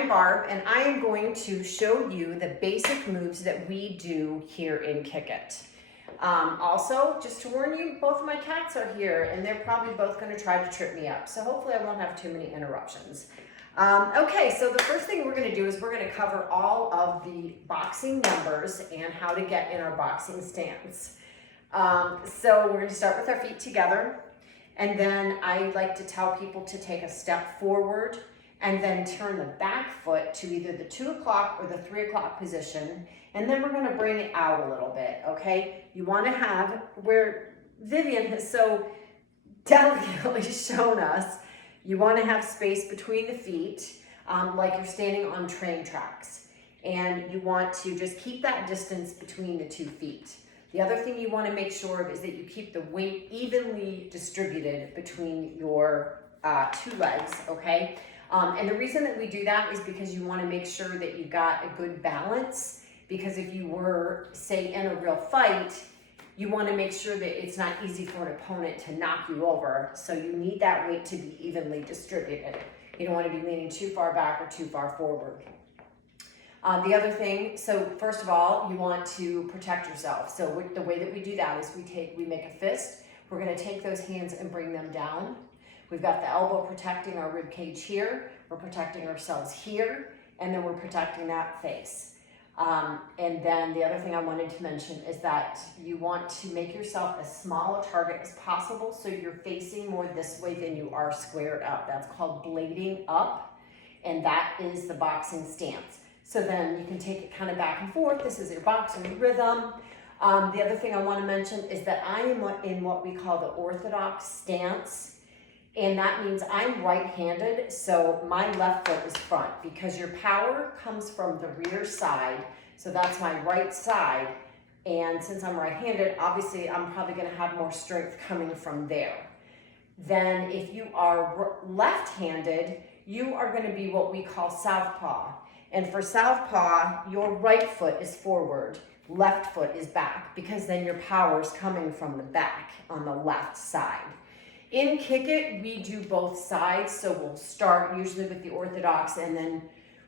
I'm Barb, and I am going to show you the basic moves that we do here in Kick It. Also, just to warn you, both of my cats are here, and they're probably both going to try to trip me up, so hopefully I won't have too many interruptions. Okay, so the first thing we're going to do is we're going to cover all of the boxing numbers and how to get in our boxing stance. So we're going to start with our feet together, and then I like to tell people to take a step forward and then turn the back foot to either the 2 o'clock or the 3 o'clock position, and then we're going to bring it out a little bit, okay? You want to have, where Vivian has so delicately shown us, you want to have space between the feet, like you're standing on train tracks, and you want to just keep that distance between the 2 feet. The other thing you want to make sure of is that you keep the weight evenly distributed between your 2 legs, okay? And the reason that we do that is because you want to make sure that you've got a good balance, because if you were, say, in a real fight, you want to make sure that it's not easy for an opponent to knock you over, so you need that weight to be evenly distributed. You don't want to be leaning too far back or too far forward. The other thing, so first of all, you want to protect yourself. So the way that we do that is we make a fist. We're going to take those hands and bring them down. We've got the elbow protecting our rib cage here. We're protecting ourselves here, and then we're protecting that face. And then the other thing I wanted to mention is that you want to make yourself as small a target as possible, so you're facing more this way than you are squared up. That's called blading up, and that is the boxing stance. So then you can take it kind of back and forth. This is your boxing rhythm. The other thing I want to mention is that I am in what we call the orthodox stance, and that means I'm right-handed, so my left foot is front, because your power comes from the rear side, so that's my right side, and since I'm right-handed, obviously I'm probably going to have more strength coming from there. Then if you are left-handed, you are going to be what we call southpaw, and for southpaw, your right foot is forward, left foot is back, because then your power is coming from the back on the left side. In Kick It, we do both sides, so we'll start usually with the orthodox and then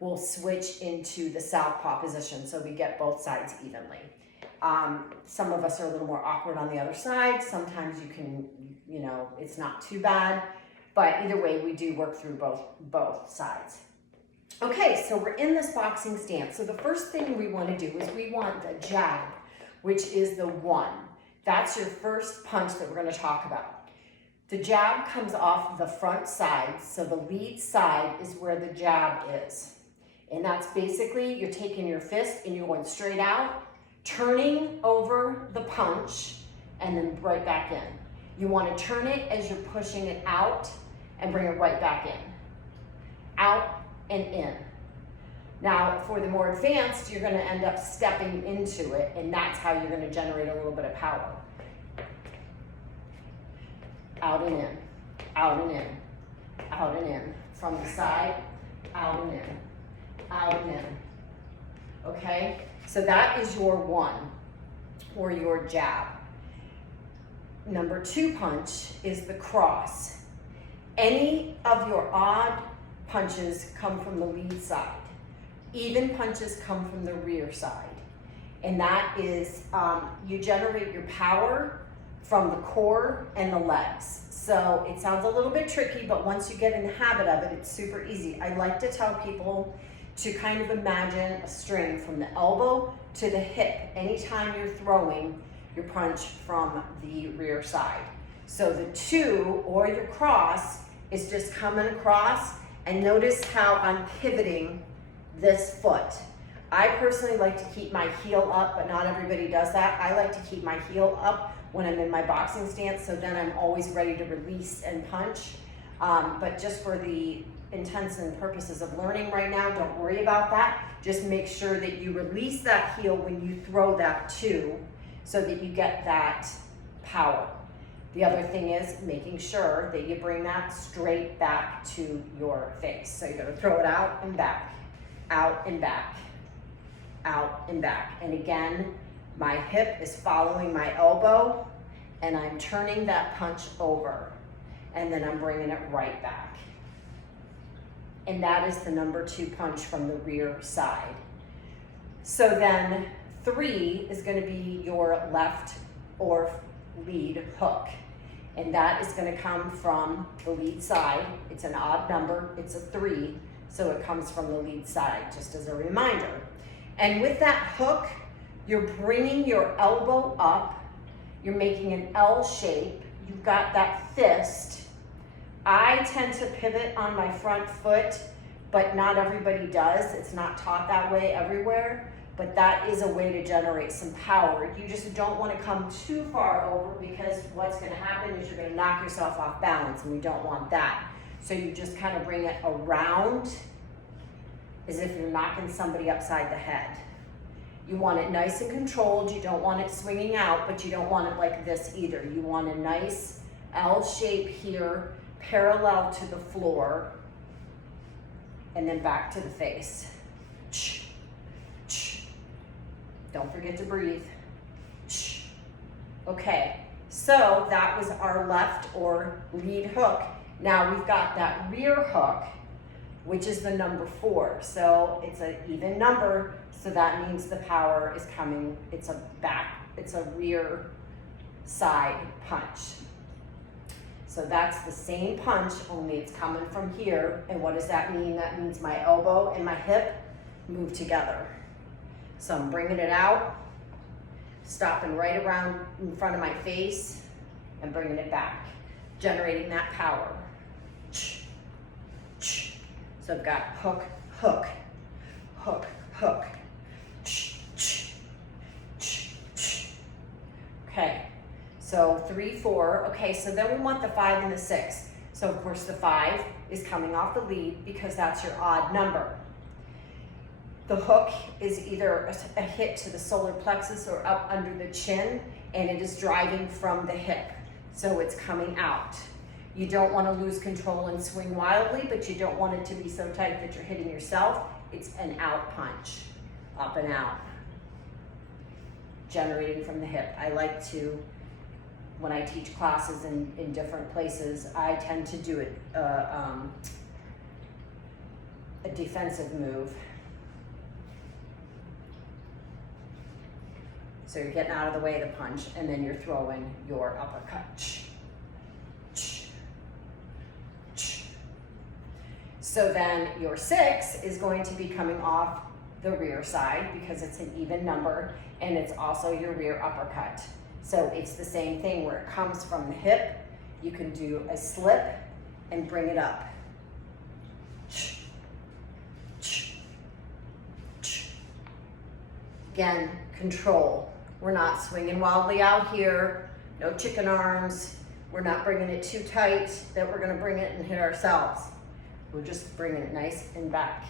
we'll switch into the southpaw position so we get both sides evenly. Some of us are a little more awkward on the other side. Sometimes you can, it's not too bad, but either way, we do work through both sides. Okay, so we're in this boxing stance. So the first thing we want to do is we want the jab, which is the 1. That's your first punch that we're going to talk about. The jab comes off the front side, so the lead side is where the jab is. And that's basically, you're taking your fist and you're going straight out, turning over the punch, and then right back in. You want to turn it as you're pushing it out and bring it right back in. Out and in. Now, for the more advanced, you're going to end up stepping into it, and that's how you're going to generate a little bit of power. Out and in, out and in, out and in. From the side, out and in, out and in. Okay? So that is your 1, or your jab. Number 2 punch is the cross. Any of your odd punches come from the lead side. Even punches come from the rear side. And that is, you generate your power from the core and the legs. So it sounds a little bit tricky, but once you get in the habit of it, it's super easy. I like to tell people to kind of imagine a string from the elbow to the hip anytime you're throwing your punch from the rear side. So the 2, or your cross, is just coming across, and notice how I'm pivoting this foot. I personally like to keep my heel up, but not everybody does that. I like to keep my heel up when I'm in my boxing stance, so then I'm always ready to release and punch. But just for the intents and purposes of learning right now, don't worry about that. Just make sure that you release that heel when you throw that 2, so that you get that power. The other thing is making sure that you bring that straight back to your face. So you're gonna throw it out and back, out and back, out and back. And again, my hip is following my elbow, and I'm turning that punch over, and then I'm bringing it right back. and that is the number 2 punch from the rear side. So then 3 is going to be your left or lead hook, and that is going to come from the lead side. It's an odd number, it's a 3, so it comes from the lead side, just as a reminder. And with that hook, you're bringing your elbow up, you're making an L shape, you've got that fist. I tend to pivot on my front foot, but not everybody does. It's not taught that way everywhere, but that is a way to generate some power. You just don't want to come too far over, because what's going to happen is you're going to knock yourself off balance, and we don't want that. So you just kind of bring it around as if you're knocking somebody upside the head. You want it nice and controlled. You don't want it swinging out, but you don't want it like this either. You want a nice L shape here, parallel to the floor, and then back to the face. Don't forget to breathe. Okay, so that was our left or lead hook. Now we've got that rear hook, which is the number 4. So it's an even number, so that means the power is coming. It's a rear side punch. So that's the same punch, only it's coming from here. And what does that mean? That means my elbow and my hip move together. So I'm bringing it out, stopping right around in front of my face, and bringing it back, generating that power. So I've got hook, hook, hook, hook. Okay, so 3, 4. Okay, so then we want the 5 and the 6. So of course the 5 is coming off the lead because that's your odd number. The hook is either a hit to the solar plexus or up under the chin, and it is driving from the hip. So it's coming out. You don't want to lose control and swing wildly, but you don't want it to be so tight that you're hitting yourself. It's an out punch, up and out, generating from the hip. I like to, when I teach classes in different places, I tend to do it a defensive move. So you're getting out of the way of the punch, and then you're throwing your uppercut. So then your 6 is going to be coming off the rear side because it's an even number, and it's also your rear uppercut. So it's the same thing where it comes from the hip. You can do a slip and bring it up. Again, control. We're not swinging wildly out here, no chicken arms. We're not bringing it too tight that we're gonna bring it and hit ourselves. We're just bringing it nice and back,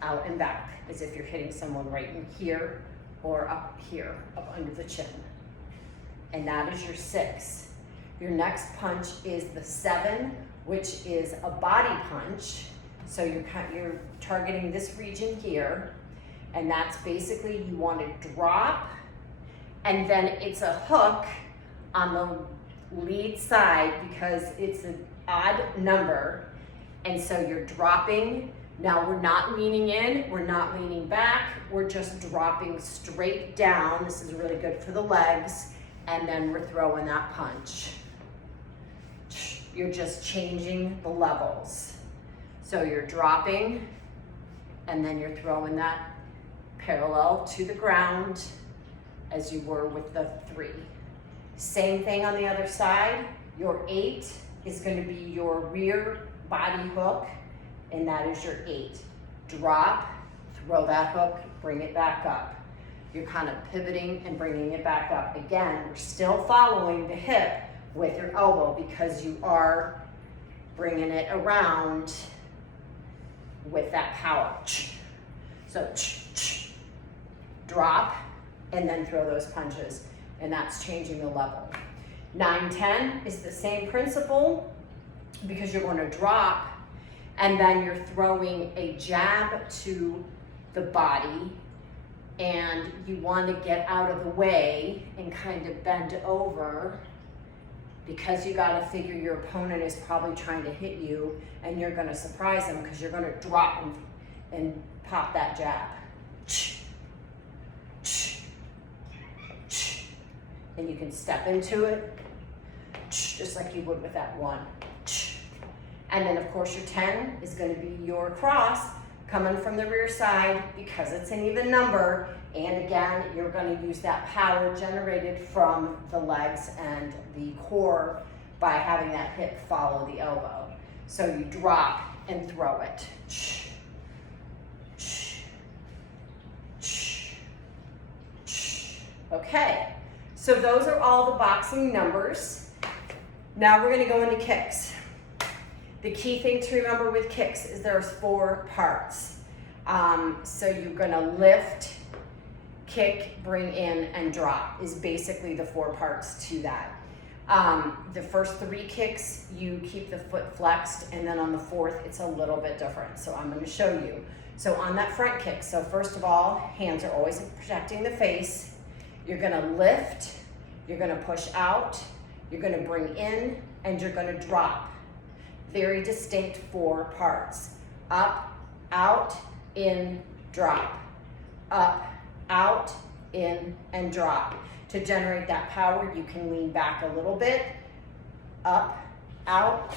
out and back, as if you're hitting someone right in here or up here, up under the chin. And that is your 6. Your next punch is the 7, which is a body punch. So you're targeting this region here, and that's basically you want to drop, and then it's a hook on the lead side because it's an odd number. And so you're dropping. Now we're not leaning in, we're not leaning back, we're just dropping straight down. This is really good for the legs. And then we're throwing that punch. You're just changing the levels. So you're dropping, and then you're throwing that parallel to the ground as you were with the 3. Same thing on the other side. Your 8 is going to be your rear body hook, and that is your 8. Drop, throw that hook, bring it back up. You're kind of pivoting and bringing it back up. Again, we're still following the hip with your elbow because you are bringing it around with that power. So drop and then throw those punches, and that's changing the level. 9, 10 is the same principle because you're going to drop and then you're throwing a jab to the body, and you want to get out of the way and kind of bend over because you gotta figure your opponent is probably trying to hit you and you're gonna surprise them because you're gonna drop and pop that jab. And you can step into it just like you would with that one. And then of course your 10 is gonna be your cross coming from the rear side because it's an even number. And again, you're gonna use that power generated from the legs and the core by having that hip follow the elbow. So you drop and throw it. Okay, so those are all the boxing numbers. Now we're gonna go into kicks. The key thing to remember with kicks is there's 4 parts. So you're gonna lift, kick, bring in, and drop is basically the 4 parts to that. The first 3 kicks, you keep the foot flexed, and then on the 4th, it's a little bit different. So I'm gonna show you. So on that front kick, so first of all, hands are always protecting the face. You're gonna lift, you're gonna push out, you're gonna bring in, and you're gonna drop. Very distinct 4 parts. Up, out, in, drop. Up, out, in, and drop. To generate that power, you can lean back a little bit, up, out,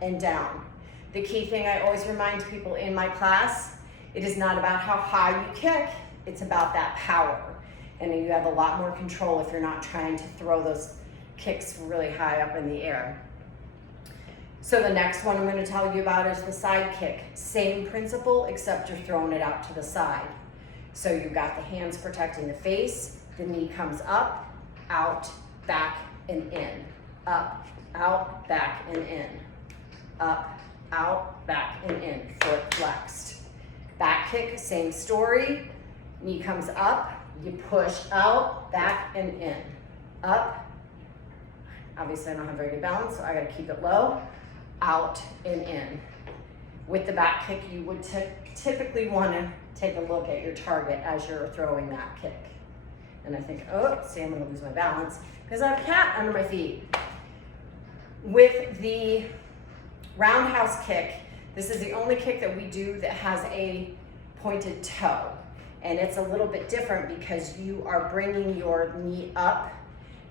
and down. The key thing I always remind people in my class, it is not about how high you kick, it's about that power. And you have a lot more control if you're not trying to throw those kicks really high up in the air. So the next one I'm going to tell you about is the side kick. Same principle, except you're throwing it out to the side. So you've got the hands protecting the face, the knee comes up, out, back, and in. Up, out, back, and in. Up, out, back, and in. Foot flexed. Back kick, same story. Knee comes up, you push out, back, and in. Up. Obviously I don't have very good balance, so I gotta keep it low. Out and in. With the back kick, you would typically want to take a look at your target as you're throwing that kick. And I think, oh, see, I'm going to lose my balance because I have a cat under my feet. With the roundhouse kick, this is the only kick that we do that has a pointed toe. And it's a little bit different because you are bringing your knee up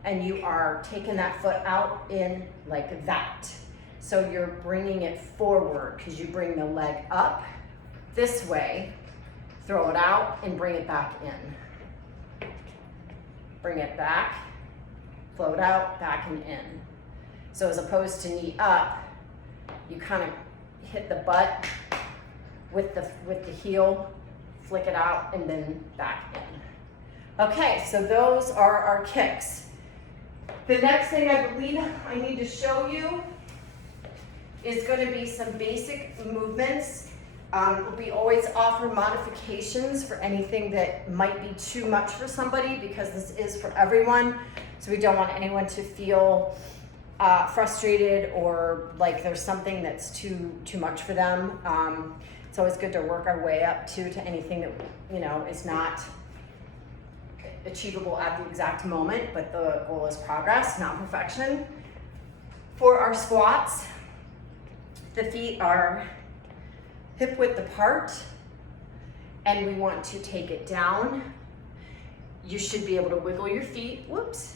and you are taking that foot out in like that. So you're bringing it forward because you bring the leg up this way, throw it out, and bring it back in. Bring it back, float out, back and in. So as opposed to knee up, you kind of hit the butt with the heel, flick it out, and then back in. Okay, so those are our kicks. The next thing I believe I need to show you is going to be some basic movements. We always offer modifications for anything that might be too much for somebody because this is for everyone. So we don't want anyone to feel frustrated or like there's something that's too much for them. It's always good to work our way up to anything that, you know, is not achievable at the exact moment, but the goal is progress, not perfection. For our squats, the feet are hip width apart, and we want to take it down. You should be able to wiggle your feet, whoops,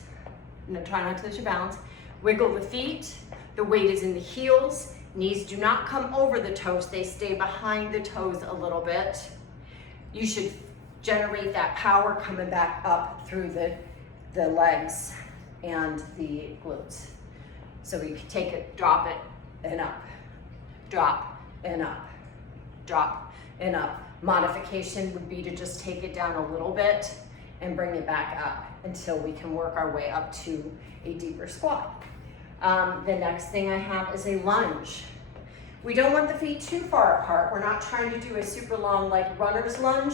and then try not to lose your balance. Wiggle the feet, the weight is in the heels, knees do not come over the toes, they stay behind the toes a little bit. You should generate that power coming back up through the legs and the glutes. So we can take it, drop it, and up. Drop and up, drop and up. Modification would be to just take it down a little bit and bring it back up until we can work our way up to a deeper squat. The next thing I have is a lunge. We don't want the feet too far apart. We're not trying to do a super long like runner's lunge.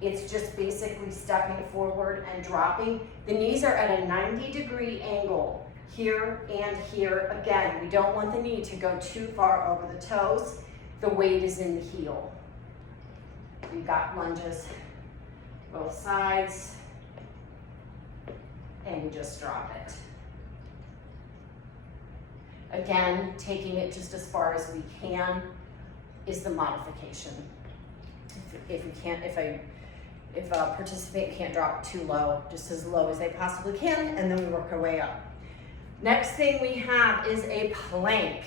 It's just basically stepping forward and dropping. The knees are at a 90-degree angle. Here and here. Again, we don't want the knee to go too far over the toes. The weight is in the heel. We've got lunges both sides, and you just drop it. Again, taking it just as far as we can is the modification. If a participant can't drop too low, just as low as they possibly can, and then we work our way up. Next thing we have is a plank.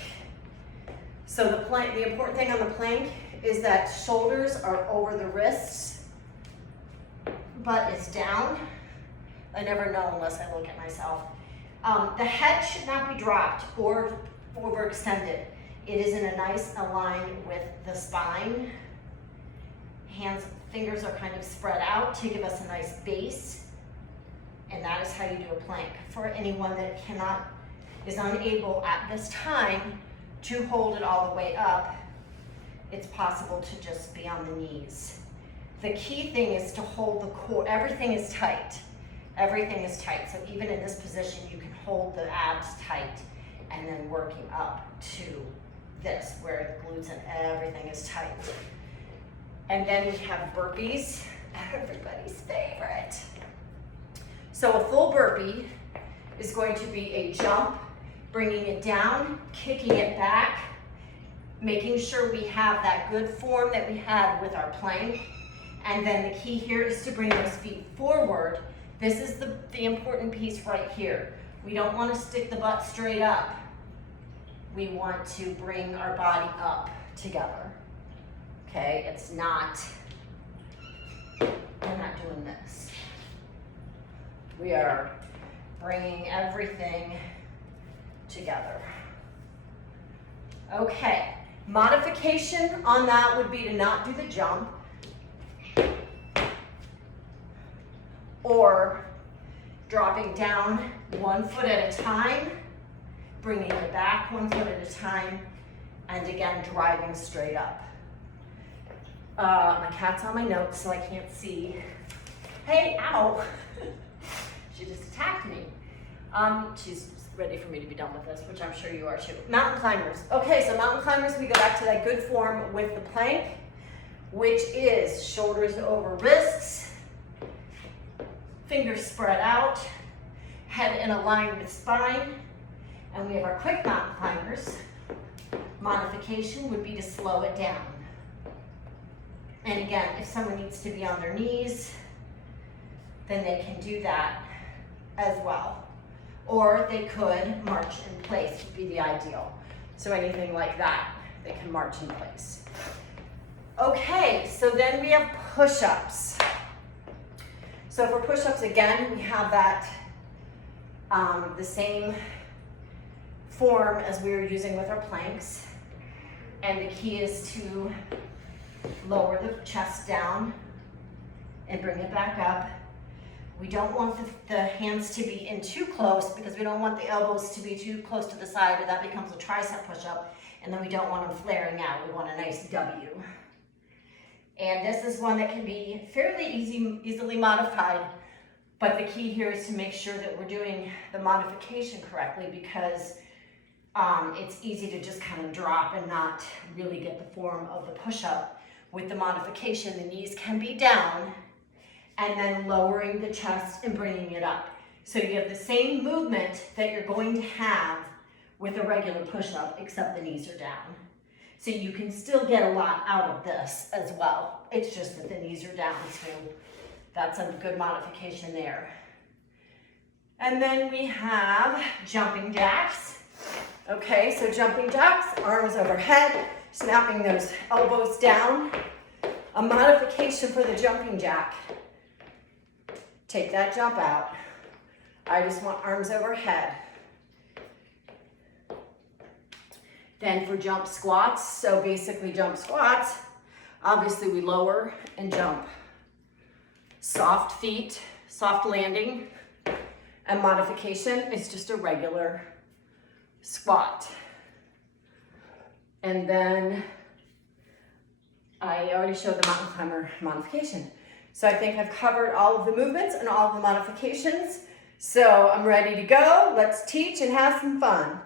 So the important thing on the plank is that shoulders are over the wrists, butt is down. I never know unless I look at myself. The head should not be dropped or overextended. It is in a nice align with the spine. Fingers are kind of spread out to give us a nice base. And that is how you do a plank. For anyone that is unable at this time to hold it all the way up, it's possible to just be on the knees. The key thing is to hold the core. Everything is tight. Everything is tight. So even in this position, you can hold the abs tight and then working up to this where the glutes and everything is tight. And then we have burpees, everybody's favorite. So a full burpee is going to be a jump, bringing it down, kicking it back, making sure we have that good form that we had with our plank. And then the key here is to bring those feet forward. This is the important piece right here. We don't want to stick the butt straight up. We want to bring our body up together. Okay, I'm not doing this. We are bringing everything together. Okay, modification on that would be to not do the jump or dropping down 1 foot at a time, bringing it back 1 foot at a time, and again, driving straight up. My cat's on my notes, so I can't see. Hey, ow! She just attacked me. She's ready for me to be done with this, which I'm sure you are too. Mountain climbers. Okay, so mountain climbers, we go back to that good form with the plank, which is shoulders over wrists, fingers spread out, head in a line with spine, and we have our quick mountain climbers. Modification would be to slow it down. And again, if someone needs to be on their knees, then they can do that as well. Or they could march in place would be the ideal. So anything like that, they can march in place. Okay, so then we have push-ups. So for push-ups, again, we have that, the same form as we were using with our planks. And the key is to lower the chest down and bring it back up. We don't want the hands to be in too close because we don't want the elbows to be too close to the side or that becomes a tricep push-up, and then we don't want them flaring out. We want a nice W. And this is one that can be fairly easily modified, but the key here is to make sure that we're doing the modification correctly because it's easy to just kind of drop and not really get the form of the push-up. With the modification, the knees can be down and then lowering the chest and bringing it up. So you have the same movement that you're going to have with a regular push-up, except the knees are down. So you can still get a lot out of this as well. It's just that the knees are down, so that's a good modification there. And then we have jumping jacks. Okay, so jumping jacks, arms overhead, snapping those elbows down. A modification for the jumping jack. Take that jump out. I just want arms overhead. Then for jump squats, so basically jump squats, obviously we lower and jump. Soft feet, soft landing, and modification is just a regular squat. And then I already showed the mountain climber modification. So I think I've covered all of the movements and all of the modifications. So I'm ready to go. Let's teach and have some fun.